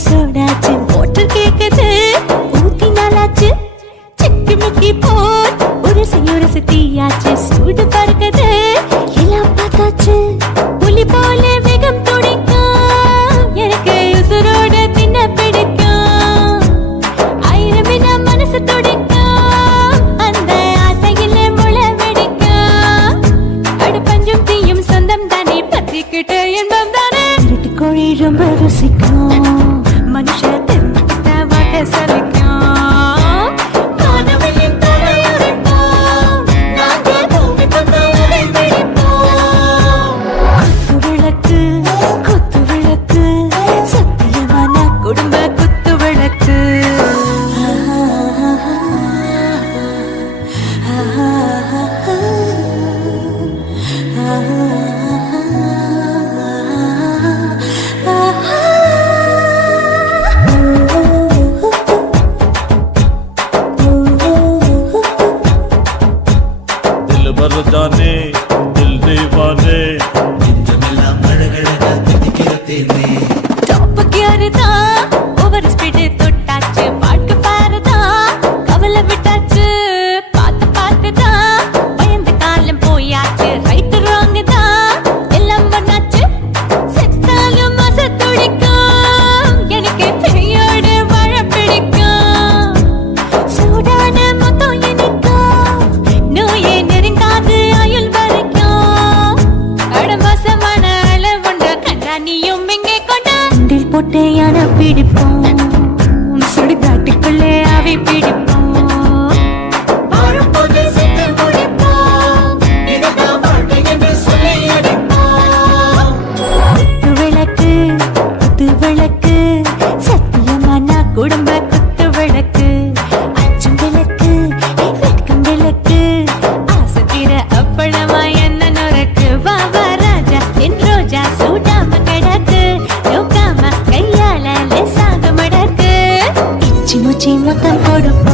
சோடாச்சு motor கேக்குது ஊத்தி நாளாச்சு சிக்கி முக்கி போர் ஒரு தீயாச்சு சூடு பறக்குது எல்லாம் பார்த்தாச்சு புலி போல வேகம் துடிக்கும் எனக்கு உசுரோட தின்ன பிடிக்கும் ஆயிரம் மனசு துடிக்கும் அந்த ஆசையில முளை வெடிக்கும் அடுப்பஞ்சும் தீயும் சொந்தம் தானே பத்திக்கிட்டு இன்பம் தானே இருட்டு கோழி ரொம்ப ருசிக்கும் மனுஷ தெரிஞ்சுக்கிட்ட வாக்க சலிக்கும் जाने दिल दीवाने टॉप गियर दा ओवर स्पीड தொட்டாச்சு பாட்டு பாருதா கவலை விட்டாச்சு பாத்து பாத்து தா பயந்து காலம் போயாச்சு ரைட் ராங் தா எல்லாம் பண்ணாச்சு செத்தாலும் மச துடிக்கும் எனக்கு பெரியோட வாழ பிடிக்கும் சூடான மொத்தம் எனக்கும் நோயே நெருங்காது ஆயுள் வரைக்கும் அடமோசமான அளவுண்ட கண்டா நீயும் இங்கே கொண்டா உண்டில் போட்டு யானை பிடிப்போம் சுடுகாட்டுக்குள்ளே அவை பிடிப்போம் விளக்கு சத்தியமான குடும்ப குத்து விளக்கு அச்சும் விளக்கு வெட்கும் விளக்கு ஆசத்திர அப்பளமா என்ன நுறக்கு வாவா ராஜா என் ரோஜா சூடாம கிடக்கு யோகாம கையால லேசாக மடக்கு இச்சி முச்சி மொத்தம் கொடுப்போம்